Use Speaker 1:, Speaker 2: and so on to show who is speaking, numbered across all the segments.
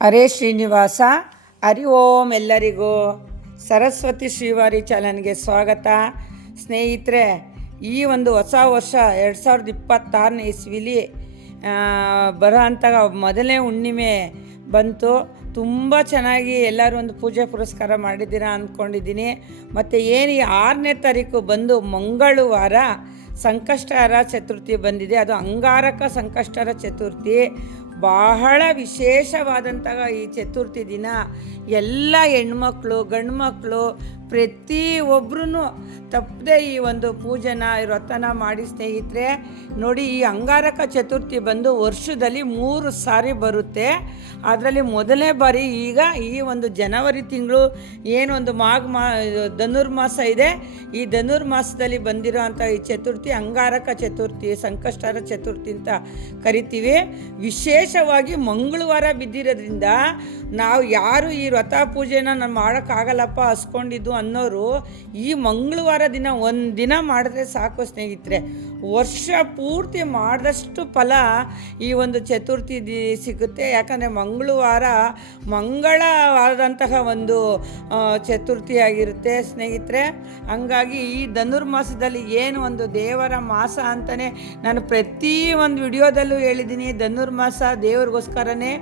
Speaker 1: ಹರೇ ಶ್ರೀನಿವಾಸ, ಹರಿ ಓಂ ಎಲ್ಲರಿಗೂ. ಸರಸ್ವತಿ ಶ್ರೀವಾರಿ ಚಾನಲ್ಗೆ ಸ್ವಾಗತ. ಸ್ನೇಹಿತರೆ, ಈ ಒಂದು ಹೊಸ ವರ್ಷ ಎರಡು ಸಾವಿರದ ಇಪ್ಪತ್ತಾರನೇ ಇಸ್ವಿಲಿ ಬರೋ ಮೊದಲನೇ ಹುಣ್ಣಿಮೆ ಬಂತು. ತುಂಬ ಚೆನ್ನಾಗಿ ಎಲ್ಲರೂ ಒಂದು ಪೂಜೆ ಪುರಸ್ಕಾರ ಮಾಡಿದ್ದೀರಾ ಅಂದ್ಕೊಂಡಿದ್ದೀನಿ ಮತ್ತು ಏನು ಈ ಆರನೇ ತಾರೀಕು ಬಂದು ಮಂಗಳವಾರ ಸಂಕಷ್ಟರ ಚತುರ್ಥಿ ಬಂದಿದೆ. ಅದು ಅಂಗಾರಕ ಸಂಕಷ್ಟರ ಚತುರ್ಥಿ. ಬಹಳ ವಿಶೇಷವಾದಂತಹ ಈ ಚತುರ್ಥಿ ದಿನ ಎಲ್ಲ ಹೆಣ್ಮಕ್ಳು ಗಂಡು ಮಕ್ಕಳು ಪ್ರತಿಯೊಬ್ಬರೂ ತಪ್ಪದೆ ಈ ಒಂದು ಪೂಜೆನ ವ್ರತನ ಮಾಡಿ ಸ್ನೇಹಿತರೆ, ನೋಡಿ ಈ ಅಂಗಾರಕ ಚತುರ್ಥಿ ಬಂದು ವರ್ಷದಲ್ಲಿ ಮೂರು ಸಾರಿ ಬರುತ್ತೆ. ಅದರಲ್ಲಿ ಮೊದಲನೇ ಬಾರಿ ಈಗ ಈ ಒಂದು ಜನವರಿ ತಿಂಗಳು ಏನೊಂದು ಮಾಘ ಮಾ, ಧನುರ್ಮಾಸ ಇದೆ. ಈ ಧನುರ್ಮಾಸದಲ್ಲಿ ಬಂದಿರೋ ಅಂಥ ಈ ಚತುರ್ಥಿ ಅಂಗಾರಕ ಚತುರ್ಥಿ, ಸಂಕಷ್ಟರ ಚತುರ್ಥಿ ಅಂತ ಕರಿತೀವಿ. ವಿಶೇಷವಾಗಿ ಮಂಗಳವಾರ ಬಿದ್ದಿರೋದ್ರಿಂದ ನಾವು ಯಾರು ಈ ವ್ರತ ಪೂಜೆನ ನಾನು ಮಾಡೋಕ್ಕಾಗಲ್ಲಪ್ಪ, ಹಸ್ಕೊಂಡಿದ್ದು ಅನ್ನೋರು ಈ ಮಂಗಳವಾರ ದಿನ ಒಂದು ದಿನ ಮಾಡಿದ್ರೆ ಸಾಕು ಸ್ನೇಹಿತರೆ. ವರ್ಷ ಪೂರ್ತಿ ಮಾಡಿದಷ್ಟು ಫಲ ಈ ಒಂದು ಚತುರ್ಥಿ ದಿ, ಸಿಗುತ್ತೆ. ಯಾಕಂದರೆ ಮಂಗಳವಾರ ಮಂಗಳವಾದಂತಹ ಒಂದು ಚತುರ್ಥಿ ಆಗಿರುತ್ತೆ ಸ್ನೇಹಿತರೆ. ಹಂಗಾಗಿ ಈ ಧನುರ್ಮಾಸದಲ್ಲಿ ಏನು ಒಂದು ದೇವರ ಮಾಸ ಅಂತಲೇ ನಾನು ಪ್ರತಿ ಒಂದು ವಿಡಿಯೋದಲ್ಲೂ ಹೇಳಿದ್ದೀನಿ. ಧನುರ್ಮಾಸ ದೇವ್ರಿಗೋಸ್ಕರನೇ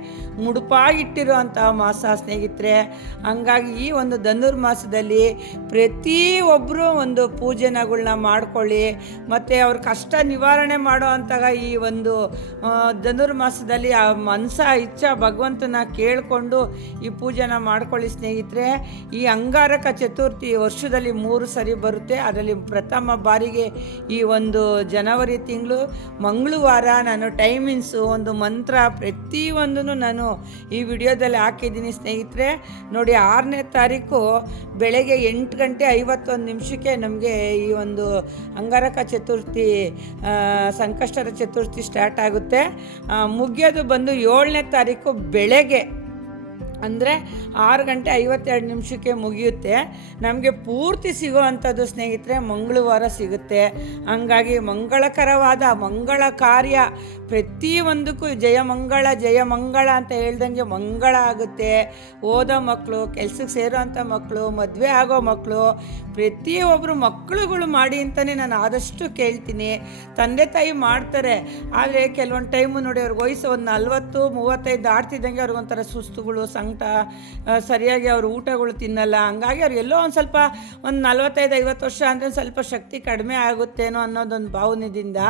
Speaker 1: ಮುಡುಪಾಗಿಟ್ಟಿರೋ ಅಂತಹ ಮಾಸ ಸ್ನೇಹಿತರೆ. ಹಂಗಾಗಿ ಈ ಒಂದು ಧನುರ್ಮಾಸದಲ್ಲಿ ಪ್ರತಿಯೊಬ್ಬರು ಒಂದು ಪೂಜೆನಗಳನ್ನ ಮಾಡ್ಕೊಳ್ಳಿ. ಮತ್ತು ಅವ್ರ ಕಷ್ಟ ನಿವಾರಣೆ ಮಾಡೋ ಈ ಒಂದು ಧನುರ್ಮಾಸದಲ್ಲಿ ಆ ಮನಸ, ಇಚ್ಛ, ಭಗವಂತನ ಕೇಳಿಕೊಂಡು ಈ ಪೂಜೆನ ಮಾಡ್ಕೊಳ್ಳಿ ಸ್ನೇಹಿತರೆ. ಈ ಅಂಗಾರಕ ಚತುರ್ಥಿ ವರ್ಷದಲ್ಲಿ ಮೂರು ಸರಿ ಬರುತ್ತೆ. ಅದರಲ್ಲಿ ಪ್ರಥಮ ಬಾರಿಗೆ ಈ ಒಂದು ಜನವರಿ ತಿಂಗಳು, ಮಂಗಳವಾರ ನಾನು ಟೈಮಿಂಗ್ಸು, ಒಂದು ಮಂತ್ರ ಪ್ರತಿಯೊಂದನ್ನು ನಾನು ಈ ವಿಡಿಯೋದಲ್ಲಿ ಹಾಕಿದ್ದೀನಿ ಸ್ನೇಹಿತರೆ. ನೋಡಿ, ಆರನೇ ತಾರೀಕು ಬೆಳಗ್ಗೆ ಎಂಟು ಗಂಟೆ ಐವತ್ತೊಂದು ನಿಮಿಷಕ್ಕೆ ನಮಗೆ ಈ ಒಂದು ಅಂಗಾರಕ ಚತುರ್ಥಿ ಸಂಕಷ್ಟರ ಚತುರ್ಥಿ ಸ್ಟಾರ್ಟ್ ಆಗುತ್ತೆ. ಮುಗಿಯೋದು ಬಂದು ಏಳನೇ ತಾರೀಕು ಬೆಳಗ್ಗೆ. ಅಂದರೆ ಆರು ಗಂಟೆ ಐವತ್ತೆರಡು ನಿಮಿಷಕ್ಕೆ ಮುಗಿಯುತ್ತೆ. ನಮಗೆ ಪೂರ್ತಿ ಸಿಗೋ ಅಂಥದ್ದು ಸ್ನೇಹಿತರೆ ಮಂಗಳವಾರ ಸಿಗುತ್ತೆ. ಹಂಗಾಗಿ ಮಂಗಳಕರವಾದ ಮಂಗಳ ಕಾರ್ಯ. ಪ್ರತಿಯೊಂದಕ್ಕೂ ಜಯ ಮಂಗಳ ಜಯ ಮಂಗಳ ಅಂತ ಹೇಳ್ದಂಗೆ ಮಂಗಳ ಆಗುತ್ತೆ. ಓದೋ ಮಕ್ಕಳು, ಕೆಲ್ಸಕ್ಕೆ ಸೇರೋವಂಥ ಮಕ್ಕಳು, ಮದುವೆ ಆಗೋ ಮಕ್ಕಳು ಪ್ರತಿಯೊಬ್ಬರು ಮಕ್ಕಳುಗಳು ಮಾಡಿ ಅಂತಲೇ ನಾನು ಆದಷ್ಟು ಕೇಳ್ತೀನಿ. ತಂದೆ ತಾಯಿ ಮಾಡ್ತಾರೆ. ಆದರೆ ಕೆಲವೊಂದು ಟೈಮು ನೋಡಿ ಅವ್ರಿಗೆ ವಯಸ್ಸು ಒಂದು ನಲ್ವತ್ತು, ಮೂವತ್ತೈದು ದಾಟ್ತಿದ್ದಂಗೆ ಅವ್ರಿಗೊಂಥರ ಸುಸ್ತುಗಳು ಸಂಕಟ ಆ, ಸರಿಯಾಗಿ ಅವರು ಊಟಗಳು ತಿನ್ನಲ್ಲ. ಹಂಗಾಗಿ ಅವ್ರು ಎಲ್ಲೋ ಒಂದು ಸ್ವಲ್ಪ ಒಂದು ನಲ್ವತ್ತೈದು ಐವತ್ತು ವರ್ಷ ಅಂದರೆ ಸ್ವಲ್ಪ ಶಕ್ತಿ ಕಡಿಮೆ ಆಗುತ್ತೇನೋ ಅನ್ನೋದೊಂದು ಭಾವನೆಯಿಂದ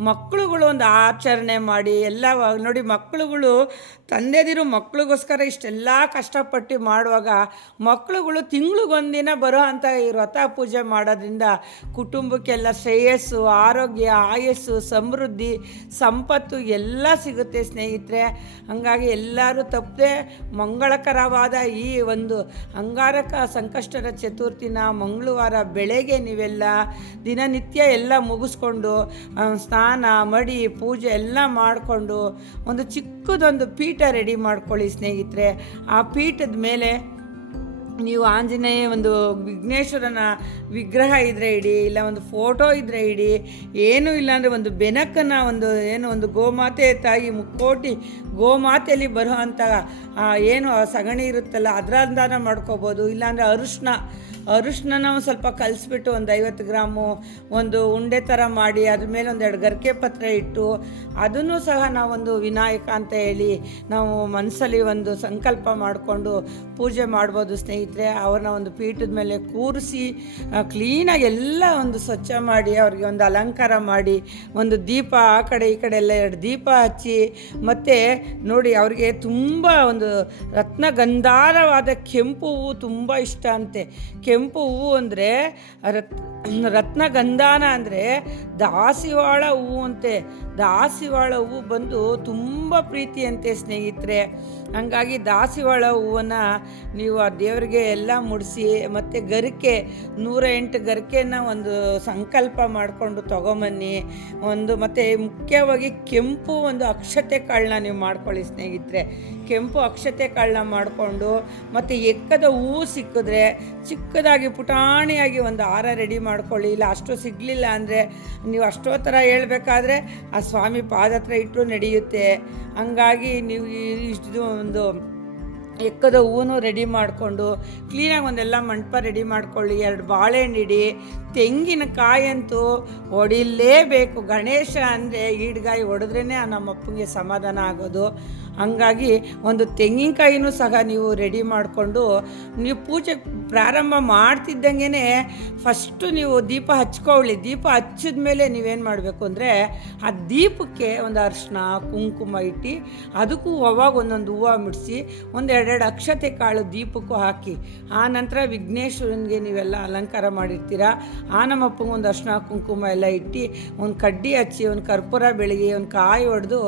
Speaker 1: ಮಕ್ಕಳುಗಳು ಒಂದು ಆಚರಣೆ ಮಾಡಿ ಎಲ್ಲ ನೋಡಿ ಮಕ್ಕಳುಗಳು ತಂದೆದಿರು ಮಕ್ಕಳಿಗೋಸ್ಕರ ಇಷ್ಟೆಲ್ಲ ಕಷ್ಟಪಟ್ಟು ಮಾಡುವಾಗ ಮಕ್ಕಳುಗಳು ತಿಂಗಳಿಗೊಂದಿನ ಬರೋ ಅಂಥ ಈ ವ್ರತ ಪೂಜೆ ಮಾಡೋದ್ರಿಂದ ಕುಟುಂಬಕ್ಕೆಲ್ಲ ಶ್ರೇಯಸ್ಸು ಆರೋಗ್ಯ ಆಯಸ್ಸು ಸಮೃದ್ಧಿ ಸಂಪತ್ತು ಎಲ್ಲ ಸಿಗುತ್ತೆ ಸ್ನೇಹಿತರೆ. ಹಂಗಾಗಿ ಎಲ್ಲರೂ ತಪ್ಪದೆ ಮಂಗಳಕರವಾದ ಈ ಒಂದು ಅಂಗಾರಕ ಸಂಕಷ್ಟರ ಚತುರ್ಥಿನ ಮಂಗಳವಾರ ಬೆಳಗ್ಗೆ ನೀವೆಲ್ಲ ದಿನನಿತ್ಯ ಎಲ್ಲ ಮುಗಿಸ್ಕೊಂಡು ಸ್ನಾನ, ಮಡಿ, ಪೂಜೆ ಎಲ್ಲ ಮಾಡಿಕೊಂಡು ಒಂದು ಚಿಕ್ಕದೊಂದು ಪೀಠ ರೆಡಿ ಮಾಡ್ಕೊಳ್ಳಿ ಸ್ನೇಹಿತರೆ. ಆ ಪೀಠದ ಮೇಲೆ ನೀವು ಆಂಜನೇಯ ಒಂದು ವಿಘ್ನೇಶ್ವರನ ವಿಗ್ರಹ ಇದ್ದರೆ ಇಡಿ, ಇಲ್ಲ ಒಂದು ಫೋಟೋ ಇದ್ದರೆ ಇಡಿ, ಏನೂ ಇಲ್ಲಾಂದರೆ ಒಂದು ಬೆನಕನ್ನ ಒಂದು ಏನು ಒಂದು ಗೋಮಾತೆ ತಾಯಿ ಮುಕ್ಕೋಟಿ ಗೋಮಾತೆಯಲ್ಲಿ ಬರೋ ಏನು ಸಗಣಿ ಇರುತ್ತಲ್ಲ ಅದರಂದಾನ ಮಾಡ್ಕೋಬೋದು. ಇಲ್ಲಾಂದರೆ ಅರಿಶಿನ ಅರಿಶಿನ ಒಂದು ಸ್ವಲ್ಪ ಕಲಿಸ್ಬಿಟ್ಟು ಒಂದು ಐವತ್ತು ಗ್ರಾಮು ಒಂದು ಉಂಡೆ ಥರ ಮಾಡಿ ಅದ್ರ ಮೇಲೆ ಒಂದೆರಡು ಗರಿಕೆ ಪತ್ರ ಇಟ್ಟು, ಅದನ್ನು ಸಹ ನಾವೊಂದು ವಿನಾಯಕ ಅಂತ ಹೇಳಿ ನಾವು ಮನಸ್ಸಲ್ಲಿ ಒಂದು ಸಂಕಲ್ಪ ಮಾಡಿಕೊಂಡು ಪೂಜೆ ಮಾಡ್ಬೋದು ಸ್ನೇಹಿತರೆ. ಅವ್ರನ್ನ ಒಂದು ಪೀಠದ ಮೇಲೆ ಕೂರಿಸಿ ಕ್ಲೀನಾಗಿ ಎಲ್ಲ ಒಂದು ಸ್ವಚ್ಛ ಮಾಡಿ, ಅವ್ರಿಗೆ ಒಂದು ಅಲಂಕಾರ ಮಾಡಿ, ಒಂದು ದೀಪ ಆ ಕಡೆ ಈ ಕಡೆ ಎಲ್ಲ ಎರಡು ದೀಪ ಹಚ್ಚಿ, ಮತ್ತು ನೋಡಿ ಅವ್ರಿಗೆ ತುಂಬ ಒಂದು ರತ್ನಗಂಧಾರವಾದ ಕೆಂಪು ಹೂವು ತುಂಬ ಇಷ್ಟ ಅಂತೆ. ಕೆಂಪು ಹೂವು ಅಂದರೆ ರತ್ ರತ್ನಗಂಧಾನ ಅಂದರೆ ದಾಸಿವಾಳ ಹೂವು ಅಂತೆ. ದಾಸಿವಾಳ ಹೂವು ಬಂದು ತುಂಬ ಪ್ರೀತಿಯಂತೆ ಸ್ನೇಹಿತರೆ. ಹಂಗಾಗಿ ದಾಸಿವಾಳ ಹೂವನ್ನು ನೀವು ಆ ದೇವರಿಗೆ ಎಲ್ಲ ಮುಡಿಸಿ ಮತ್ತು ಗರಿಕೆ, ನೂರ ಎಂಟು ಗರಿಕೆನ ಒಂದು ಸಂಕಲ್ಪ ಮಾಡಿಕೊಂಡು ತೊಗೊಂಬನ್ನಿ. ಒಂದು ಮತ್ತು ಮುಖ್ಯವಾಗಿ ಕೆಂಪು ಒಂದು ಅಕ್ಷತೆ ಕಾಳನ್ನ ನೀವು ಮಾಡ್ಕೊಳ್ಳಿ ಸ್ನೇಹಿತರೆ. ಕೆಂಪು ಅಕ್ಷತೆ ಕಾಳನ್ನ ಮಾಡಿಕೊಂಡು ಮತ್ತು ಎಕ್ಕದ ಹೂವು ಸಿಕ್ಕಿದ್ರೆ ಚಿಕ್ಕದಾಗಿ ಪುಟಾಣಿಯಾಗಿ ಒಂದು ಹಾರ ರೆಡಿ ಮಾಡ್ಕೊಳ್ಳಿ. ಇಲ್ಲ, ಅಷ್ಟು ಸಿಗಲಿಲ್ಲ ಅಂದರೆ ನೀವು ಅಷ್ಟೋ ಥರ ಹೇಳಬೇಕಾದ್ರೆ ಆ ಸ್ವಾಮಿ ಪಾದ ಹತ್ರ ಇಟ್ಟರು ನಡೆಯುತ್ತೆ. ಹಂಗಾಗಿ ನೀವು ಇಷ್ಟು ಒಂದು ಎಕ್ಕದ ಹೂವು ರೆಡಿ ಮಾಡಿಕೊಂಡು ಕ್ಲೀನಾಗಿ ಒಂದೆಲ್ಲ ಮಂಟಪ ರೆಡಿ ಮಾಡ್ಕೊಳ್ಳಿ. ಎರಡು ಬಾಳೆಹಣ್ಣು ಇಡಿ ತೆಂಗಿನಕಾಯಂತೂ ಹೊಡಿಲೇಬೇಕು. ಗಣೇಶ ಅಂದರೆ ಈಡ್ಗಾಯಿ ಹೊಡೆದ್ರೇ ನಮ್ಮ ಅಪ್ಪಂಗೆ ಸಮಾಧಾನ ಆಗೋದು. ಹಂಗಾಗಿ ಒಂದು ತೆಂಗಿನಕಾಯಿನೂ ಸಹ ನೀವು ರೆಡಿ ಮಾಡಿಕೊಂಡು ನೀವು ಪೂಜೆ ಪ್ರಾರಂಭ ಮಾಡ್ತಿದ್ದಂಗೆ ಫಸ್ಟು ನೀವು ದೀಪ ಹಚ್ಕೊಳ್ಳಿ. ದೀಪ ಹಚ್ಚಿದ ಮೇಲೆ ನೀವೇನು ಮಾಡಬೇಕು ಅಂದರೆ ಆ ದೀಪಕ್ಕೆ ಒಂದು ಅರಿಶಿನ, ಕುಂಕುಮ ಇಟ್ಟು ಅದಕ್ಕೂ ಅವಾಗ ಒಂದೊಂದು ಹೂವು ಮುಡಿಸಿ ಒಂದು ಎರಡೆರಡು ಅಕ್ಷತೆ ಕಾಳು ದೀಪಕ್ಕೂ ಹಾಕಿ. ಆ ನಂತರ ವಿಘ್ನೇಶ್ವರನಿಗೆ ನೀವೆಲ್ಲ ಅಲಂಕಾರ ಮಾಡಿರ್ತೀರ. ಆ ನಮ್ಮಪ್ಪಂಗೆ ಒಂದು ಅರಿಶಿನ, ಕುಂಕುಮ ಎಲ್ಲ ಇಟ್ಟು ಒಂದು ಕಡ್ಡಿ ಹಚ್ಚಿ, ಒಂದು ಕರ್ಪೂರ ಬೆಳಗ್ಗೆ ಒಂದು ಕಾಯಿ ಹೊಡೆದು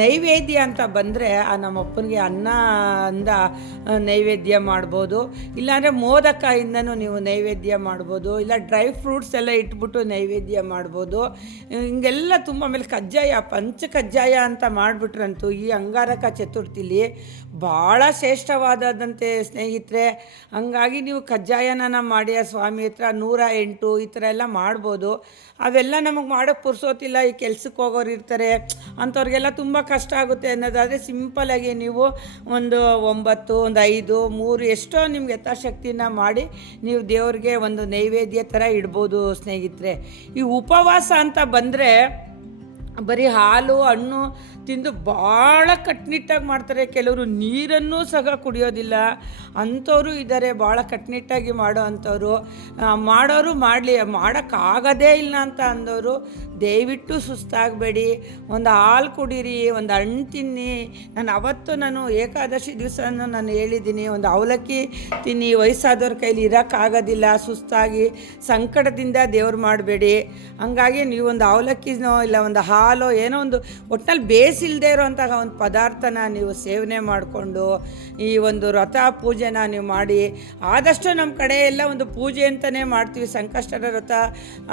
Speaker 1: ನೈವೇದ್ಯ ಅಂತ ಬಂದರೆ ಆ ನಮ್ಮಪ್ಪನಿಗೆ ಅನ್ನ ಅಂದ ನೈವೇದ್ಯ ಮಾಡ್ಬೋದು. ಇಲ್ಲಾಂದರೆ ಮೋದಕಾಯಿಂದನೂ ನೀವು ನೈವೇದ್ಯ ಮಾಡ್ಬೋದು. ಇಲ್ಲ ಡ್ರೈ ಫ್ರೂಟ್ಸ್ ಎಲ್ಲ ಇಟ್ಬಿಟ್ಟು ನೈವೇದ್ಯ ಮಾಡ್ಬೋದು. ಹಿಂಗೆಲ್ಲ ತುಂಬ ಆಮೇಲೆ ಕಜ್ಜಾಯ, ಪಂಚ ಕಜ್ಜಾಯ ಅಂತ ಮಾಡಿಬಿಟ್ರಂತೂ ಈ ಅಂಗಾರಕ ಚತುರ್ಥಿಲಿ ಭಾಳ ಶ್ರೇಷ್ಠವಾದದಂತೆ ಸ್ನೇಹಿತರೆ. ಹಂಗಾಗಿ ನೀವು ಕಜ್ಜಾಯನ ಮಾಡಿ, ಆ ಸ್ವಾಮಿ ಹತ್ರ ನೂರ ಎಂಟು ಈ ಥರ ಎಲ್ಲ ಮಾಡ್ಬೋದು. ಅವೆಲ್ಲ ನಮಗೆ ಮಾಡೋಕ್ಕೆ ಪುರ್ಸೋತಿಲ್ಲ, ಈ ಕೆಲ್ಸಕ್ಕೆ ಹೋಗೋರು ಇರ್ತಾರೆ ಅಂಥವ್ರಿಗೆಲ್ಲ ತುಂಬ ಕಷ್ಟ ಆಗುತ್ತೆ ಅನ್ನೋದಾದರೆ ಸಿಂಪಲಾಗಿ ನೀವು ಒಂದು ಒಂಬತ್ತು, ಒಂದು ಐದು, ಮೂರು ಎಷ್ಟೋ ನಿಮ್ಗೆ ಯಥಾಶಕ್ತಿನ ಮಾಡಿ ನೀವು ದೇವ್ರಿಗೆ ಒಂದು ನೈವೇದ್ಯ ಥರ ಇಡ್ಬೋದು ಸ್ನೇಹಿತರೆ. ಈ ಉಪವಾಸ ಅಂತ ಬಂದರೆ ಬರೀ ಹಾಲು, ಹಣ್ಣು ತಿಂದು ಭಾಳ ಕಟ್ಟುನಿಟ್ಟಾಗಿ ಮಾಡ್ತಾರೆ. ಕೆಲವರು ನೀರನ್ನು ಸಹ ಕುಡಿಯೋದಿಲ್ಲ. ಅಂಥವರು ಇದ್ದಾರೆ ಭಾಳ ಕಟ್ಟುನಿಟ್ಟಾಗಿ ಮಾಡೋ ಅಂಥವ್ರು. ಮಾಡೋರು ಮಾಡಲಿ ಮಾಡೋಕ್ಕಾಗೋದೇ ಇಲ್ಲ ಅಂತ ಅಂದವರು. ದಯವಿಟ್ಟು ಸುಸ್ತಾಗಬೇಡಿ. ಒಂದು ಹಾಲು ಕುಡೀರಿ, ಒಂದು ಹಣ್ಣು ತಿನ್ನಿ. ನಾನು ಅವತ್ತು ನಾನು ಏಕಾದಶಿ ದಿವಸ ನಾನು ಹೇಳಿದ್ದೀನಿ, ಒಂದು ಅವಲಕ್ಕಿ ತಿನ್ನಿ. ವಯಸ್ಸಾದವ್ರ ಕೈಲಿ ಇರೋಕ್ಕಾಗೋದಿಲ್ಲ ಸುಸ್ತಾಗಿ, ಸಂಕಟದಿಂದ ದೇವ್ರು ಮಾಡಬೇಡಿ. ಹಂಗಾಗಿ ನೀವು ಒಂದು ಅವಲಕ್ಕಿನೋ, ಇಲ್ಲ ಒಂದು ಹಾಲೋ, ಏನೋ ಒಂದು ಒಟ್ನಲ್ಲಿ ಬೇಸಿಲ್ದೇ ಇರೋಂತಹ ಒಂದು ಪದಾರ್ಥನ ನೀವು ಸೇವನೆ ಮಾಡಿಕೊಂಡು ಈ ಒಂದು ವ್ರತ ಪೂಜೆನ ನೀವು ಮಾಡಿ, ಆದಷ್ಟು ನಮ್ಮ ಕಡೆ ಎಲ್ಲ ಒಂದು ಪೂಜೆ ಅಂತಲೇ ಮಾಡ್ತೀವಿ. ಸಂಕಷ್ಟರ ರಥ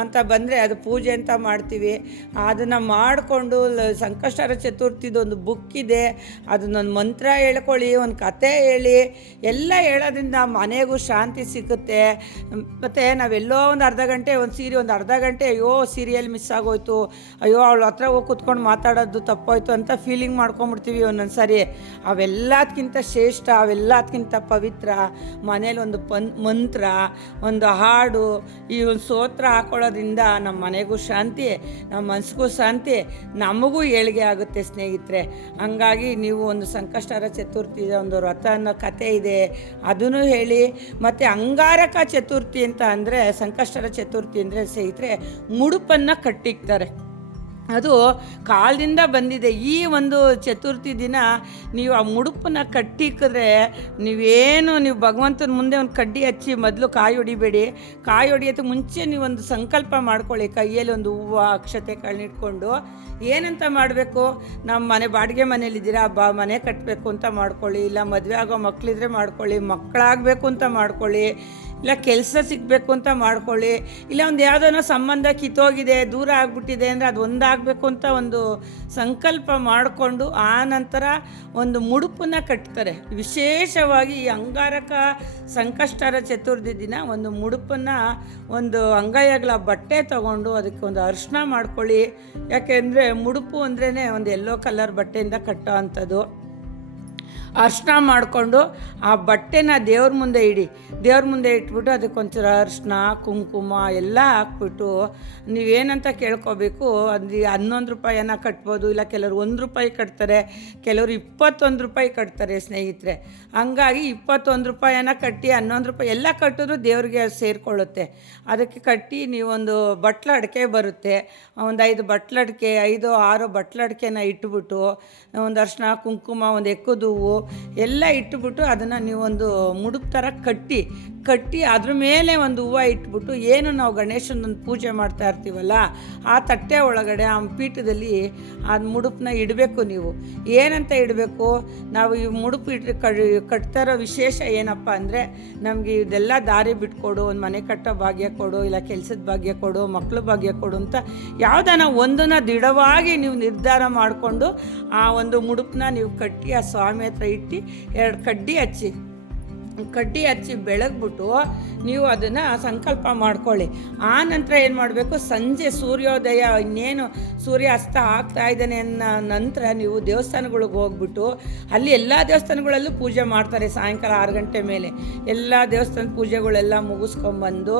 Speaker 1: ಅಂತ ಬಂದರೆ ಅದು ಪೂಜೆ ಅಂತ ಮಾಡ್ತೀವಿ. ಅದನ್ನು ಮಾಡಿಕೊಂಡು ಸಂಕಷ್ಟರ ಚತುರ್ಥಿದು ಒಂದು ಬುಕ್ ಇದೆ. ಅದನ್ನೊಂದು ಮಂತ್ರ ಹೇಳ್ಕೊಳ್ಳಿ, ಒಂದು ಕತೆ ಹೇಳಿ, ಎಲ್ಲ ಹೇಳೋದ್ರಿಂದ ಮನೆಗೂ ಶಾಂತಿ ಸಿಗುತ್ತೆ. ಮತ್ತು ನಾವೆಲ್ಲೋ ಒಂದು ಅರ್ಧ ಗಂಟೆ ಒಂದು ಸೀರೆ, ಒಂದು ಅರ್ಧ ಗಂಟೆ ಅಯ್ಯೋ ಸೀರಿಯಲ್ ಮಿಸ್ ಆಗೋಯ್ತು. ಅಯ್ಯೋ, ಅವಳ ಹತ್ರ ಹೋಗಿ ಕುತ್ಕೊಂಡು ಮಾತಾಡೋದು ತಪ್ಪೋಯ್ತು ಅಂತ ಫೀಲಿಂಗ್ ಮಾಡ್ಕೊಂಬಿಡ್ತೀವಿ ಒಂದೊಂದು ಸಾರಿ. ಅವೆಲ್ಲದಕ್ಕಿಂತ ಶ್ರೇಷ್ಠ ಅವೆಲ್ಲದಕ್ಕಿಂತ ಪವಿತ್ರ, ಮನೇಲಿ ಒಂದು ಪನ್, ಮಂತ್ರ, ಒಂದು ಹಾಡು, ಈ ಒಂದು ಸ್ತೋತ್ರ ಹಾಕೊಳ್ಳೋದ್ರಿಂದ ನಮ್ಮ ಮನೆಗೂ ಶಾಂತಿ ನಮ್ಮ ಮನಸ್ಸಿಗೂ ಶಾಂತಿ, ನಮಗೂ ಏಳಿಗೆ ಆಗುತ್ತೆ ಸ್ನೇಹಿತರೆ. ಹಂಗಾಗಿ ನೀವು ಒಂದು ಸಂಕಷ್ಟರ ಚತುರ್ಥಿ, ಒಂದು ವ್ರತ ಅನ್ನೋ ಕತೆ ಇದೆ, ಅದನ್ನು ಹೇಳಿ. ಮತ್ತು ಅಂಗಾರಕ ಚತುರ್ಥಿ ಅಂತ ಅಂದರೆ ಸಂಕಷ್ಟರ ಚತುರ್ಥಿ ಅಂದರೆ ಸ್ನೇಹಿತರೆ, ಮುಡುಪನ್ನು ಕಟ್ಟಿಕ್ತಾರೆ. ಅದು ಕಾಲದಿಂದ ಬಂದಿದೆ. ಈ ಒಂದು ಚತುರ್ಥಿ ದಿನ ನೀವು ಆ ಮುಡುಪನ್ನ ಕಟ್ಟಿಕ್ಕಿದ್ರೆ ನೀವೇನು ನೀವು ಭಗವಂತನ ಮುಂದೆ ಒಂದು ಕಡ್ಡಿ ಹಚ್ಚಿ ಮೊದಲು ಕಾಯಿ ಹೊಡಿಬೇಡಿ. ಕಾಯಿ ಹೊಡಿಯೋದಕ್ಕೆ ಮುಂಚೆ ನೀವು ಒಂದು ಸಂಕಲ್ಪ ಮಾಡ್ಕೊಳ್ಳಿ. ಕೈಯಲ್ಲಿ ಒಂದು ಹೂವು, ಅಕ್ಷತೆ ಕಳ್ಳಿಟ್ಕೊಂಡು ಏನಂತ ಮಾಡಬೇಕು? ನಮ್ಮ ಮನೆ ಬಾಡಿಗೆ ಮನೇಲಿದ್ದೀರಾ ಬಾ, ಮನೆ ಕಟ್ಟಬೇಕು ಅಂತ ಮಾಡ್ಕೊಳ್ಳಿ. ಇಲ್ಲ ಮದುವೆ ಆಗೋ ಮಕ್ಕಳಿದ್ರೆ ಮಾಡ್ಕೊಳ್ಳಿ. ಮಕ್ಕಳಾಗಬೇಕು ಅಂತ ಮಾಡ್ಕೊಳ್ಳಿ. ಇಲ್ಲ ಕೆಲಸ ಸಿಗಬೇಕು ಅಂತ ಮಾಡ್ಕೊಳ್ಳಿ. ಇಲ್ಲ ಒಂದು ಯಾವುದೋ ಸಂಬಂಧ ಕಿತ್ತೋಗಿದೆ, ದೂರ ಆಗಿಬಿಟ್ಟಿದೆ ಅಂದರೆ ಅದು ಒಂದಾಗಬೇಕು ಅಂತ ಒಂದು ಸಂಕಲ್ಪ ಮಾಡಿಕೊಂಡು ಆ ನಂತರ ಒಂದು ಮುಡುಪನ್ನು ಕಟ್ತಾರೆ. ವಿಶೇಷವಾಗಿ ಈ ಅಂಗಾರಕ ಸಂಕಷ್ಟರ ಚತುರ್ಥಿ ದಿನ ಒಂದು ಮುಡುಪನ್ನು ಒಂದು ಅಂಗೈಯಗಳ ಬಟ್ಟೆ ತಗೊಂಡು ಅದಕ್ಕೆ ಒಂದು ಅರ್ಶನ ಮಾಡ್ಕೊಳ್ಳಿ. ಯಾಕೆಂದರೆ ಮುಡುಪು ಅಂದ್ರೇ ಒಂದು ಎಲ್ಲೋ ಕಲರ್ ಬಟ್ಟೆಯಿಂದ ಕಟ್ಟೋ ಅಂಥದ್ದು. ಅರ್ಶಿನ ಮಾಡಿಕೊಂಡು ಆ ಬಟ್ಟೆನ ದೇವ್ರ ಮುಂದೆ ಇಡಿ. ದೇವ್ರ ಮುಂದೆ ಇಟ್ಬಿಟ್ಟು ಅದಕ್ಕೊಂಚೂರು ಅರ್ಶನ, ಕುಂಕುಮ ಎಲ್ಲ ಹಾಕ್ಬಿಟ್ಟು ನೀವೇನಂತ ಕೇಳ್ಕೊಬೇಕು, ಅದು ಹನ್ನೊಂದು ರೂಪಾಯಿನ ಕಟ್ಬೋದು, ಇಲ್ಲ ಕೆಲವರು ಒಂದು ರೂಪಾಯಿ ಕಟ್ತಾರೆ, ಕೆಲವರು ಇಪ್ಪತ್ತೊಂದು ರೂಪಾಯಿ ಕಟ್ತಾರೆ ಸ್ನೇಹಿತರೆ. ಹಂಗಾಗಿ ಇಪ್ಪತ್ತೊಂದು ರೂಪಾಯಿನ ಕಟ್ಟಿ, ಹನ್ನೊಂದು ರೂಪಾಯಿ ಎಲ್ಲ ಕಟ್ಟಿದ್ರು ದೇವ್ರಿಗೆ ಸೇರಿಕೊಳ್ಳುತ್ತೆ. ಅದಕ್ಕೆ ಕಟ್ಟಿ ನೀವೊಂದು ಬಟ್ಲ ಅಡಿಕೆ ಬರುತ್ತೆ. ಒಂದು ಐದು ಬಟ್ಲಡಿಕೆ ಐದು, ಆರು ಬಟ್ಲಡಿಕೆನ ಇಟ್ಬಿಟ್ಟು, ಒಂದು ಅರ್ಶನ, ಕುಂಕುಮ, ಒಂದು ಎಕ್ಕದ ಹೂವು ಎಲ್ಲ ಇಟ್ಟುಬಿಟ್ಟು ಅದನ್ನು ನೀವೊಂದು ಮುಡುಕ್ ಥರ ಕಟ್ಟಿ ಕಟ್ಟಿ ಅದ್ರ ಮೇಲೆ ಒಂದು ಹೂವು ಇಟ್ಬಿಟ್ಟು ಏನು ನಾವು ಗಣೇಶನೊಂದು ಪೂಜೆ ಮಾಡ್ತಾ ಇರ್ತೀವಲ್ಲ, ಆ ತಟ್ಟೆ ಒಳಗಡೆ ಆ ಪೀಠದಲ್ಲಿ ಆ ಮುಡುಪನ್ನ ಇಡಬೇಕು ನೀವು. ಏನಂತ ಇಡಬೇಕು? ನಾವು ಈ ಮುಡುಪು ಇಟ್ ಕಟ್ತಾ ಇರೋ ವಿಶೇಷ ಏನಪ್ಪ ಅಂದರೆ, ನಮಗೆ ಇದೆಲ್ಲ ದಾರಿ ಬಿಟ್ಕೊಡು, ಒಂದು ಮನೆ ಕಟ್ಟೋ ಭಾಗ್ಯ ಕೊಡು, ಇಲ್ಲ ಕೆಲಸದ ಭಾಗ್ಯ ಕೊಡು ಮಕ್ಕಳ ಭಾಗ್ಯ ಕೊಡು ಅಂತ ಯಾವುದನ್ನ ಒಂದನ್ನು ದೃಢವಾಗಿ ನೀವು ನಿರ್ಧಾರ ಮಾಡಿಕೊಂಡು ಆ ಒಂದು ಮುಡುಪನ್ನ ನೀವು ಕಟ್ಟಿ ಆ ಸ್ವಾಮಿ ಹತ್ರ ಇಟ್ಟು ಎರಡು ಕಡ್ಡಿ ಹಚ್ಚಿ ಕಡ್ಡಿ ಹಚ್ಚಿ ಬೆಳಗ್ಬಿಟ್ಟು ನೀವು ಅದನ್ನು ಸಂಕಲ್ಪ ಮಾಡ್ಕೊಳ್ಳಿ. ಆ ನಂತರ ಏನು ಮಾಡಬೇಕು? ಸಂಜೆ ಸೂರ್ಯೋದಯ, ಇನ್ನೇನು ಸೂರ್ಯ ಅಸ್ತ ಆಗ್ತಾ ಇದ್ದಾನೆ ಅನ್ನೋ ನಂತರ ನೀವು ದೇವಸ್ಥಾನಗಳಿಗೆ ಹೋಗ್ಬಿಟ್ಟು ಅಲ್ಲಿ ಎಲ್ಲ ದೇವಸ್ಥಾನಗಳಲ್ಲೂ ಪೂಜೆ ಮಾಡ್ತಾರೆ ಸಾಯಂಕಾಲ ಆರು ಗಂಟೆ ಮೇಲೆ. ಎಲ್ಲ ದೇವಸ್ಥಾನದ ಪೂಜೆಗಳೆಲ್ಲ ಮುಗಿಸ್ಕೊಂಬಂದು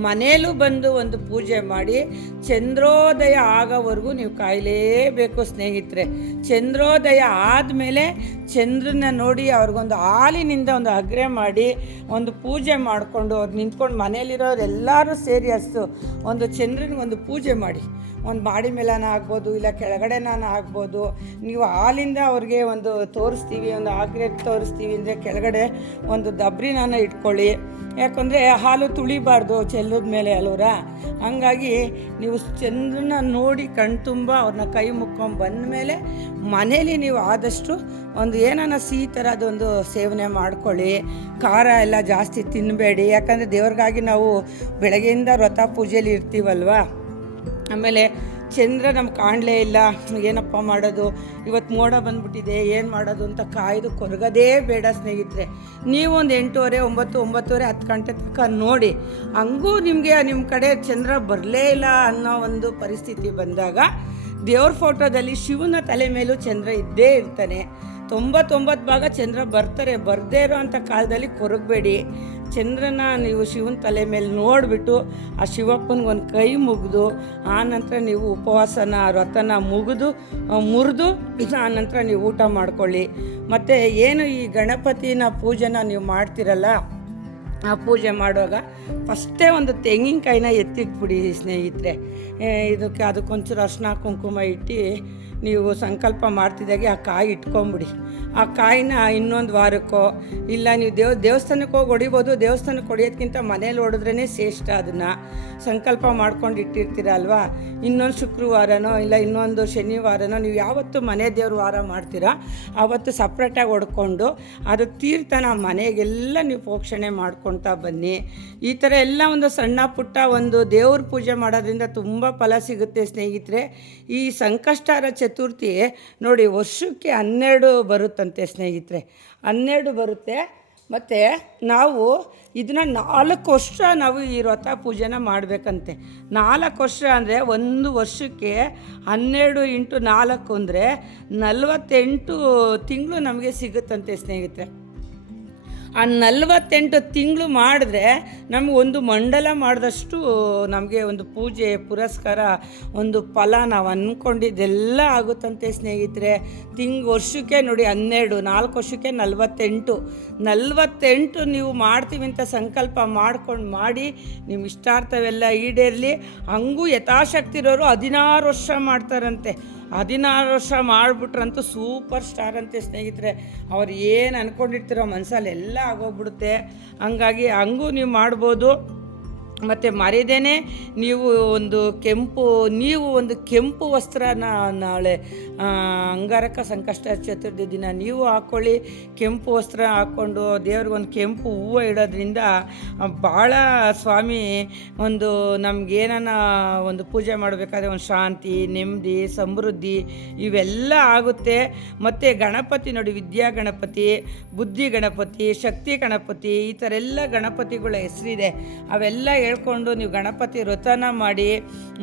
Speaker 1: ಮನೆಯಲ್ಲೂ ಬಂದು ಒಂದು ಪೂಜೆ ಮಾಡಿ ಚಂದ್ರೋದಯ ಆಗೋವರೆಗೂ ನೀವು ಕಾಯಲೇಬೇಕು ಸ್ನೇಹಿತರೆ. ಚಂದ್ರೋದಯ ಆದಮೇಲೆ ಚಂದ್ರನ ನೋಡಿ ಅವ್ರಿಗೊಂದು ಹಾಲಿನಿಂದ ಒಂದು ಅಗ್ರೆ ಮಾಡಿ ಒಂದು ಪೂಜೆ ಮಾಡಿಕೊಂಡು ಅವ್ರು ನಿಂತ್ಕೊಂಡು ಮನೇಲಿರೋರೆಲ್ಲರೂ ಸೇರಿ ಅಷ್ಟು ಒಂದು ಚಂದ್ರನಿಗೆ ಒಂದು ಪೂಜೆ ಮಾಡಿ. ಒಂದು ಬಾಡಿ ಮೇಲನ ಆಗ್ಬೋದು, ಇಲ್ಲ ಕೆಳಗಡೆನಾನ ಆಗ್ಬೋದು. ನೀವು ಹಾಲಿಂದ ಅವ್ರಿಗೆ ಒಂದು ತೋರಿಸ್ತೀವಿ, ಒಂದು ಆಗ್ರೆ ತೋರಿಸ್ತೀವಿ ಅಂದರೆ ಕೆಳಗಡೆ ಒಂದು ದಬ್ರಿನಾನ ಇಟ್ಕೊಳ್ಳಿ. ಯಾಕಂದರೆ ಹಾಲು ತುಳಿಬಾರ್ದು ಚೆಲ್ಲದ ಮೇಲೆ ಅಲ್ವರ ಹಂಗಾಗಿ ನೀವು ಚಂದ್ರನ ನೋಡಿ ಕಣ್ತುಂಬ ಅವ್ರನ್ನ ಕೈ ಮುಕ್ಕೊಂಡು ಬಂದ ಮೇಲೆ ಮನೇಲಿ ನೀವು ಆದಷ್ಟು ಒಂದು ಏನಾನ ಸಿಹಿ ಥರದೊಂದು ಸೇವನೆ ಮಾಡ್ಕೊಳ್ಳಿ. ಖಾರ ಎಲ್ಲ ಜಾಸ್ತಿ ತಿನ್ನಬೇಡಿ ಯಾಕಂದರೆ ದೇವ್ರಿಗಾಗಿ ನಾವು ಬೆಳಗ್ಗೆಯಿಂದ ವ್ರತ ಪೂಜೆಯಲ್ಲಿ ಇರ್ತೀವಲ್ವಾ? ಆಮೇಲೆ ಚಂದ್ರ ನಮ್ಗೆ ಕಾಣಲೇ ಇಲ್ಲ. ಏನಪ್ಪ ಮಾಡೋದು? ಇವತ್ತು ಮೋಡ ಬಂದ್ಬಿಟ್ಟಿದೆ. ಏನು ಮಾಡೋದು ಅಂತ ಕಾಯ್ದು ಕೊರಗದೇ ಬೇಡ ಸ್ನೇಹಿತರೆ. ನೀವು ಒಂದು ಎಂಟೂವರೆ, ಒಂಬತ್ತು, ಒಂಬತ್ತುವರೆ, ಹತ್ತು ಗಂಟೆ ತನಕ ನೋಡಿ. ಹಂಗೂ ನಿಮಗೆ ನಿಮ್ಮ ಕಡೆ ಚಂದ್ರ ಬರಲೇ ಇಲ್ಲ ಅನ್ನೋ ಒಂದು ಪರಿಸ್ಥಿತಿ ಬಂದಾಗ ದೇವ್ರ ಫೋಟೋದಲ್ಲಿ ಶಿವನ ತಲೆ ಮೇಲೂ ಚಂದ್ರ ಇದ್ದೇ ಇರ್ತಾನೆ. ತೊಂಬತ್ತೊಂಬತ್ತು ಭಾಗ ಚಂದ್ರ ಬರ್ತಾರೆ, ಬರದೇ ಇರೋ ಅಂಥ ಕಾಲದಲ್ಲಿ ಕೊರಗಬೇಡಿ. ಚಂದ್ರನ ನೀವು ಶಿವನ ತಲೆ ಮೇಲೆ ನೋಡಿಬಿಟ್ಟು ಆ ಶಿವಪ್ಪನಿಗೆ ಒಂದು ಕೈ ಮುಗಿದು ಆನಂತರ ನಂತರ ನೀವು ಉಪವಾಸನ ವ್ರತನ ಮುಗಿದು ಮುರಿದು ಆನಂತರ ನಂತರ ನೀವು ಊಟ ಮಾಡ್ಕೊಳ್ಳಿ. ಮತ್ತು ಏನು ಈ ಗಣಪತಿನ ಪೂಜೆನ ನೀವು ಮಾಡ್ತಿರಲ್ಲ, ಆ ಪೂಜೆ ಮಾಡುವಾಗ ಫಸ್ಟೇ ಒಂದು ತೆಂಗಿನಕಾಯಿನ ಎತ್ತಿಟ್ಬಿಡಿ ಸ್ನೇಹಿತರೆ. ಇದಕ್ಕೆ ಅದಕ್ಕೊಂಚೂರು ಅರ್ಶಿನ ಕುಂಕುಮ ಇಟ್ಟು ನೀವು ಸಂಕಲ್ಪ ಮಾಡ್ತಿದ್ದಾಗೆ ಆ ಕಾಯಿ ಇಟ್ಕೊಂಬಿಡಿ. ಆ ಕಾಯಿನ ಇನ್ನೊಂದು ವಾರಕ್ಕೋ, ಇಲ್ಲ ನೀವು ದೇವ್, ದೇವಸ್ಥಾನಕ್ಕೆ ಹೋಗಿ ಹೊಡಿಬೋದು, ದೇವಸ್ಥಾನಕ್ಕೆ ಹೊಡಿಯೋದ್ಕಿಂತ ಮನೇಲಿ ಹೊಡೆದ್ರೇ ಶ್ರೇಷ್ಠ ಅದನ್ನು. ಸಂಕಲ್ಪ ಮಾಡ್ಕೊಂಡು ಇಟ್ಟಿರ್ತೀರಲ್ವಾ ಇನ್ನೊಂದು ಶುಕ್ರವಾರನೋ, ಇಲ್ಲ ಇನ್ನೊಂದು ಶನಿವಾರನೋ, ನೀವು ಯಾವತ್ತು ಮನೆ ದೇವ್ರ ವಾರ ಮಾಡ್ತೀರಾ? ಆವತ್ತು ಸಪ್ರೇಟಾಗಿ ಹೊಡ್ಕೊಂಡು, ಅದು ತೀರ್ಥನ ಮನೆಗೆಲ್ಲ ನೀವು ಪೋಷಣೆ ಮಾಡ್ಕೊತಾ ಬನ್ನಿ. ಈ ಥರ ಎಲ್ಲ ಒಂದು ಸಣ್ಣ ಪುಟ್ಟ ಒಂದು ದೇವ್ರ ಪೂಜೆ ಮಾಡೋದ್ರಿಂದ ತುಂಬ ಫಲ ಸಿಗುತ್ತೆ ಸ್ನೇಹಿತರೆ. ಈ ಸಂಕಷ್ಟಾರ ಚತುರ್ಥಿ, ನೋಡಿ ವರ್ಷಕ್ಕೆ ಹನ್ನೆರಡು ಬರುತ್ತಂತೆ ಸ್ನೇಹಿತರೆ. ಹನ್ನೆರಡು ಬರುತ್ತೆ. ಮತ್ತು ನಾವು ಇದನ್ನ ನಾಲ್ಕು ವರ್ಷ ನಾವು ಈ ವ್ರತ ಪೂಜೆನ ಮಾಡಬೇಕಂತೆ. ನಾಲ್ಕು ವರ್ಷ ಅಂದರೆ ಒಂದು ವರ್ಷಕ್ಕೆ ಹನ್ನೆರಡು ಇಂಟು ನಾಲ್ಕು ಅಂದರೆ ನಲವತ್ತೆಂಟು ತಿಂಗಳು ನಮಗೆ ಸಿಗುತ್ತಂತೆ ಸ್ನೇಹಿತರೆ. ಆ ನಲವತ್ತೆಂಟು ತಿಂಗಳು ಮಾಡಿದ್ರೆ ನಮ್ಗೆ ಒಂದು ಮಂಡಲ ಮಾಡಿದಷ್ಟು ನಮಗೆ ಒಂದು ಪೂಜೆ, ಪುರಸ್ಕಾರ, ಒಂದು ಫಲ ನಾವು ಅಂದ್ಕೊಂಡಿದ್ದೆಲ್ಲ ಆಗುತ್ತಂತೆ ಸ್ನೇಹಿತರೆ. ತಿಂಗ್ ವರ್ಷಕ್ಕೆ ನೋಡಿ ಹನ್ನೆರಡು, ನಾಲ್ಕು ವರ್ಷಕ್ಕೆ ನಲವತ್ತೆಂಟು. ನಲವತ್ತೆಂಟು ನೀವು ಮಾಡ್ತೀವಿ ಅಂತ ಸಂಕಲ್ಪ ಮಾಡ್ಕೊಂಡು ಮಾಡಿ ನಿಮ್ಮ ಇಷ್ಟಾರ್ಥವೆಲ್ಲ ಈಡೇರಲಿ. ಹಂಗೂ ಯಥಾಶಕ್ತಿ ಇರೋರು ಹದಿನಾರು ವರ್ಷ ಮಾಡ್ತಾರಂತೆ. ಹದಿನಾರು ವರ್ಷ ಮಾಡಿಬಿಟ್ರಂತೂ ಸೂಪರ್ ಸ್ಟಾರ್ ಅಂತೆ ಸ್ನೇಹಿತರೆ. ಅವ್ರು ಏನು ಅಂದ್ಕೊಂಡಿರ್ತೀರೋ ಮನಸ್ಸಲ್ಲಿ ಎಲ್ಲ ಆಗೋಗ್ಬಿಡುತ್ತೆ. ಹಂಗಾಗಿ ಹಂಗೂ ನೀವು ಮಾಡ್ಬೋದು. ಮತ್ತು ಮರಿದೇನೆ ನೀವು ಒಂದು ಕೆಂಪು, ನೀವು ಒಂದು ಕೆಂಪು ವಸ್ತ್ರನ ನಾಳೆ ಅಂಗಾರಕ ಸಂಕಷ್ಟ ಚತುರ್ಥಿ ದಿನ ನೀವು ಹಾಕ್ಕೊಳ್ಳಿ ಕೆಂಪು ವಸ್ತ್ರ ಹಾಕ್ಕೊಂಡು ದೇವ್ರಿಗೊಂದು ಕೆಂಪು ಹೂವು ಇಡೋದ್ರಿಂದ ಭಾಳ ಸ್ವಾಮಿ ಒಂದು ನಮಗೇನ ಒಂದು ಪೂಜೆ ಮಾಡಬೇಕಾದ್ರೆ ಒಂದು ಶಾಂತಿ, ನೆಮ್ಮದಿ, ಸಮೃದ್ಧಿ ಇವೆಲ್ಲ ಆಗುತ್ತೆ. ಮತ್ತು ಗಣಪತಿ ನೋಡಿ, ವಿದ್ಯಾ ಗಣಪತಿ, ಬುದ್ಧಿ ಗಣಪತಿ, ಶಕ್ತಿ ಗಣಪತಿ ಈ ಥರ ಎಲ್ಲ ಗಣಪತಿಗಳ ಹೆಸರಿದೆ. ಅವೆಲ್ಲ ಹೇಳ್ಕೊಂಡು ನೀವು ಗಣಪತಿ ವ್ರತನ ಮಾಡಿ,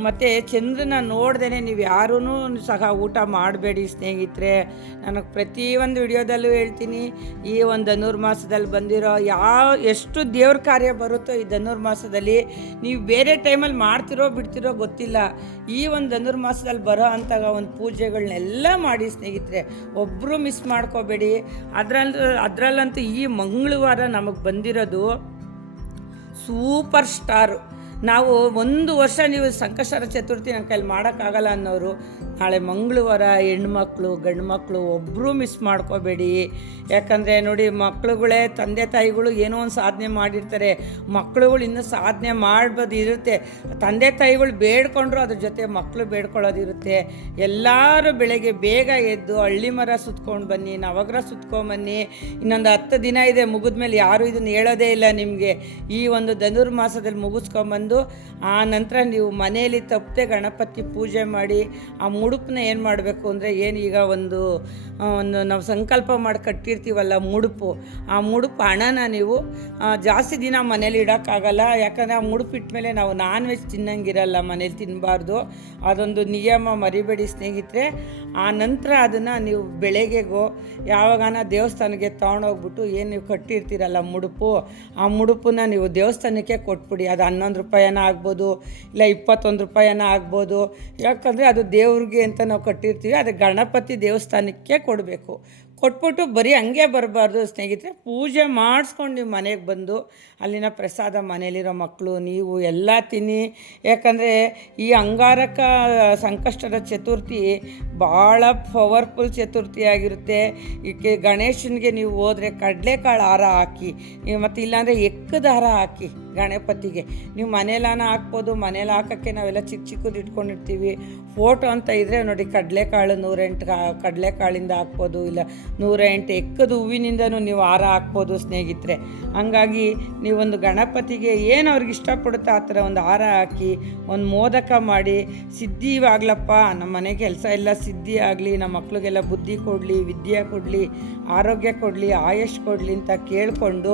Speaker 1: ಮತ್ತು ಚಂದ್ರನ ನೋಡ್ದೇ ನೀವು ಯಾರೂ ಸಹ ಊಟ ಮಾಡಬೇಡಿ ಸ್ನೇಹಿತರೆ. ನನಗೆ ಪ್ರತಿಯೊಂದು ವಿಡಿಯೋದಲ್ಲೂ ಹೇಳ್ತೀನಿ, ಈ ಒಂದು ಧನುರ್ಮಾಸದಲ್ಲಿ ಬಂದಿರೋ ಯಾವ, ಎಷ್ಟು ದೇವ್ರ ಕಾರ್ಯ ಬರುತ್ತೋ ಈ ಧನುರ್ಮಾಸದಲ್ಲಿ ನೀವು ಬೇರೆ ಟೈಮಲ್ಲಿ ಮಾಡ್ತಿರೋ ಬಿಡ್ತಿರೋ ಗೊತ್ತಿಲ್ಲ. ಈ ಒಂದು ಧನುರ್ಮಾಸದಲ್ಲಿ ಬರೋ ಅಂಥ ಒಂದು ಪೂಜೆಗಳನ್ನೆಲ್ಲ ಮಾಡಿ ಸ್ನೇಹಿತರೆ. ಒಬ್ಬರು ಮಿಸ್ ಮಾಡ್ಕೋಬೇಡಿ. ಅದರಲ್ಲೂ ಅದರಲ್ಲಂತೂ ಈ ಮಂಗಳವಾರ ನಮಗೆ ಬಂದಿರೋದು ಸೂಪರ್ ಸ್ಟಾರು ನಾವು ಒಂದು ವರ್ಷ ನೀವು ಸಂಕಷ್ಟರ ಚತುರ್ಥಿ ನನ್ನ ಕೈಲಿ ಮಾಡೋಕ್ಕಾಗಲ್ಲ ಅನ್ನೋರು, ನಾಳೆ ಮಂಗಳವಾರ ಹೆಣ್ಮಕ್ಳು ಗಂಡು ಮಕ್ಕಳು ಒಬ್ಬರೂ ಮಿಸ್ ಮಾಡ್ಕೋಬೇಡಿ. ಯಾಕಂದರೆ ನೋಡಿ ಮಕ್ಳುಗಳೇ, ತಂದೆ ತಾಯಿಗಳು ಏನೋ ಒಂದು ಸಾಧನೆ ಮಾಡಿರ್ತಾರೆ. ಮಕ್ಳುಗಳು ಇನ್ನೂ ಸಾಧನೆ ಮಾಡ್ಬೋದು ಇರುತ್ತೆ. ತಂದೆ ತಾಯಿಗಳು ಬೇಡ್ಕೊಂಡ್ರು ಅದ್ರ ಜೊತೆ ಮಕ್ಕಳು ಬೇಡ್ಕೊಳ್ಳೋದಿರುತ್ತೆ ಎಲ್ಲರೂ ಬೆಳಗ್ಗೆ ಬೇಗ ಎದ್ದು ಹಳ್ಳಿ ಮರ ಸುತ್ಕೊಂಡು ಬನ್ನಿ, ನವಗ್ರಹ ಸುತ್ಕೊಂಡ್ಬನ್ನಿ ಇನ್ನೊಂದು ಹತ್ತು ದಿನ ಇದೆ, ಮುಗಿದ್ಮೇಲೆ ಯಾರೂ ಇದನ್ನು ಹೇಳೋದೇ ಇಲ್ಲ ನಿಮಗೆ. ಈ ಒಂದು ಧನುರ್ಮಾಸದಲ್ಲಿ ಮುಗಿಸ್ಕೊಂಬಂದು ಬಂದು ಆ ನಂತರ ನೀವು ಮನೆಯಲ್ಲಿ ತಪ್ಪದೆ ಗಣಪತಿ ಪೂಜೆ ಮಾಡಿ ಆ ಮುಡುಪನ್ನ ಏನು ಮಾಡಬೇಕು ಅಂದರೆ ಏನು ಈಗ ಒಂದು ಒಂದು ನಾವು ಸಂಕಲ್ಪ ಮಾಡಿ ಕಟ್ಟಿರ್ತೀವಲ್ಲ ಮುಡುಪು, ಆ ಮುಡುಪು ಹಣನ ನೀವು ಜಾಸ್ತಿ ದಿನ ಮನೇಲಿ ಇಡೋಕ್ಕಾಗಲ್ಲ. ಯಾಕಂದರೆ ಆ ಮುಡುಪು ಇಟ್ಮೇಲೆ ನಾವು ನಾನ್ ವೆಜ್ ತಿನ್ನಂಗಿರಲ್ಲ ಮನೇಲಿ ತಿನ್ನಬಾರ್ದು ಅದೊಂದು ನಿಯಮ, ಮರಿಬೇಡಿ ಸ್ನೇಹಿತರೆ. ಆ ನಂತರ ಅದನ್ನು ನೀವು ಬೆಳಗ್ಗೆಗೋ ಯಾವಾಗಾನ ದೇವಸ್ಥಾನಕ್ಕೆ ತೊಗೊಂಡೋಗ್ಬಿಟ್ಟು ಏನು ನೀವು ಕಟ್ಟಿರ್ತೀರಲ್ಲ ಮುಡುಪು, ಆ ಮುಡುಪನ್ನ ನೀವು ದೇವಸ್ಥಾನಕ್ಕೆ ಕೊಟ್ಬಿಡಿ. ಅದು ಹನ್ನೊಂದು ರೂಪಾಯಿನ ಆಗ್ಬೋದು, ಇಲ್ಲ ಇಪ್ಪತ್ತೊಂದು ರೂಪಾಯಿನ ಆಗ್ಬೋದು. ಯಾಕಂದರೆ ಅದು ದೇವ್ರಿಗೆ ಅಂತ ನಾವು ಕಟ್ಟಿರ್ತೀವಿ, ಅದು ಗಣಪತಿ ದೇವಸ್ಥಾನಕ್ಕೆ ಕೊಡಬೇಕು. ಕೊಟ್ಬಿಟ್ಟು ಬರೀ ಹಂಗೆ ಬರಬಾರ್ದು ಸ್ನೇಹಿತರೆ, ಪೂಜೆ ಮಾಡಿಸ್ಕೊಂಡು ನೀವು ಮನೆಗೆ ಬಂದು ಅಲ್ಲಿನ ಪ್ರಸಾದ ಮನೇಲಿರೋ ಮಕ್ಕಳು, ನೀವು ಎಲ್ಲ ತಿನ್ನಿ. ಯಾಕಂದರೆ ಈ ಅಂಗಾರಕ ಸಂಕಷ್ಟದ ಚತುರ್ಥಿ ಭಾಳ ಪವರ್ಫುಲ್ ಚತುರ್ಥಿ ಆಗಿರುತ್ತೆ. ಈಕೆ ಗಣೇಶನಿಗೆ ನೀವು ಹೋದರೆ ಕಡಲೆಕಾಳು ಹಾರ ಹಾಕಿ, ನೀವು ಮತ್ತು ಇಲ್ಲಾಂದರೆ ಎಕ್ಕದ ಹಾರ ಹಾಕಿ ಗಣಪತಿಗೆ. ನೀವು ಮನೇಲಾನ ಹಾಕ್ಬೋದು ಮನೇಲಿ ಹಾಕೋಕ್ಕೆ ನಾವೆಲ್ಲ ಚಿಕ್ಕ ಚಿಕ್ಕದು ಇಟ್ಕೊಂಡಿರ್ತೀವಿ. ಫೋಟೋ ಅಂತ ಇದ್ದರೆ ನೋಡಿ ಕಡಲೆಕಾಳು ನೂರೆಂಟು ಕಡಲೆಕಾಳಿಂದ ಹಾಕ್ಬೋದು, ಇಲ್ಲ ನೂರ ಎಂಟು ಎಕ್ಕದ ಹೂವಿನಿಂದನೂ ನೀವು ಹಾರ ಹಾಕ್ಬೋದು ಸ್ನೇಹಿತರೆ. ಹಂಗಾಗಿ ನೀವೊಂದು ಗಣಪತಿಗೆ ಏನು ಅವ್ರಿಗೆ ಇಷ್ಟಪಡುತ್ತೆ ಆ ಥರ ಒಂದು ಹಾರ ಹಾಕಿ, ಒಂದು ಮೋದಕ ಮಾಡಿ, ಸಿದ್ಧಿ ಆಗ್ಲಪ್ಪ ನಮ್ಮ ಮನೆ ಕೆಲಸ ಎಲ್ಲ ಸಿದ್ಧಿ ಆಗಲಿ ನಮ್ಮ ಮಕ್ಳಿಗೆಲ್ಲ ಬುದ್ಧಿ ಕೊಡಲಿ, ವಿದ್ಯೆ ಕೊಡಲಿ, ಆರೋಗ್ಯ ಕೊಡಲಿ ಆಯುಷ್ ಕೊಡಲಿ ಅಂತ ಕೇಳಿಕೊಂಡು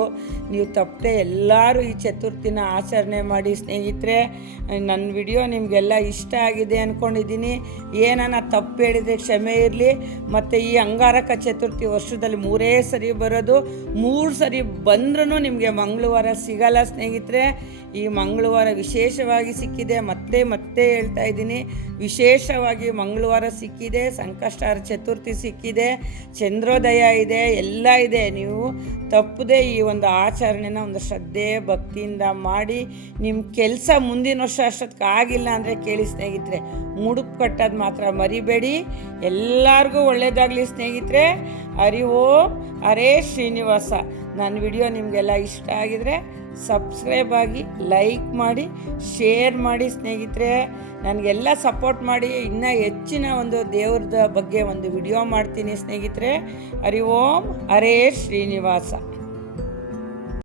Speaker 1: ನೀವು ತಪ್ಪದೆ ಎಲ್ಲರೂ ಈ ಚತುರ್ಥಿನ ಆಚರಣೆ ಮಾಡಿ. ಸ್ನೇಹಿತರೆ ನನ್ನ ವಿಡಿಯೋ ನಿಮಗೆಲ್ಲ ಇಷ್ಟ ಆಗಿದೆ ಅಂದ್ಕೊಂಡಿದ್ದೀನಿ ಏನಾನ ತಪ್ಪು ಹೇಳಿದರೆ ಕ್ಷಮೆ ಇರಲಿ. ಮತ್ತು ಈ ಅಂಗಾರಕ ಚತುರ್ಥಿ ವರ್ಷದಲ್ಲಿ ಮೂರೇ ಸರಿ ಬರೋದು. ಮೂರು ಸರಿ ಬಂದ್ರೂ ನಿಮಗೆ ಮಂಗಳವಾರ ಸಿಗಲ್ಲ ಸ್ನೇಹಿತರೆ, ಈ ಮಂಗಳವಾರ ವಿಶೇಷವಾಗಿ ಸಿಕ್ಕಿದೆ. ಮತ್ತೆ ಮತ್ತೆ ಹೇಳ್ತಾ ಇದ್ದೀನಿ. ವಿಶೇಷವಾಗಿ ಮಂಗಳವಾರ ಸಿಕ್ಕಿದೆ. ಸಂಕಷ್ಟಾರ ಚತುರ್ಥಿ ಸಿಕ್ಕಿದೆ. ಚಂದ್ರೋದಯ ಇದೆ. ಎಲ್ಲ ಇದೆ. ನೀವು ತಪ್ಪದೆ ಈ ಒಂದು ಆಚರಣೆನ ಒಂದು ಶ್ರದ್ಧೆ, ಭಕ್ತಿಯಿಂದ ಮಾಡಿ ನಿಮ್ಮ ಕೆಲಸ ಮುಂದಿನ ವರ್ಷ ಅಷ್ಟೊತ್ತಿಗೆ ಆಗಿಲ್ಲ ಅಂದರೆ ಕೇಳಿ ಸ್ನೇಹಿತರೆ, ಮುಡುಪು ಕಟ್ಟೋದು ಮಾತ್ರ ಮರಿಬೇಡಿ. ಎಲ್ಲರಿಗೂ ಒಳ್ಳೇದಾಗಲಿ ಸ್ನೇಹಿತರೆ. ಹರಿ ಓಂ ಶ್ರೀನಿವಾಸ. ನನ್ನ ವಿಡಿಯೋ ನಿಮಗೆಲ್ಲ ಇಷ್ಟ ಆಗಿದರೆ ಸಬ್ಸ್ಕ್ರೈಬ್ ಆಗಿ ಲೈಕ್ ಮಾಡಿ, ಶೇರ್ ಮಾಡಿ ಸ್ನೇಹಿತರೆ. ನನಗೆಲ್ಲ ಸಪೋರ್ಟ್ ಮಾಡಿ. ಇನ್ನೂ ಹೆಚ್ಚಿನ ಒಂದು ದೇವ್ರದ ಬಗ್ಗೆ ಒಂದು ವಿಡಿಯೋ ಮಾಡ್ತೀನಿ ಸ್ನೇಹಿತರೆ. ಹರಿ ಓಂ, ಹರೇ ಶ್ರೀನಿವಾಸ.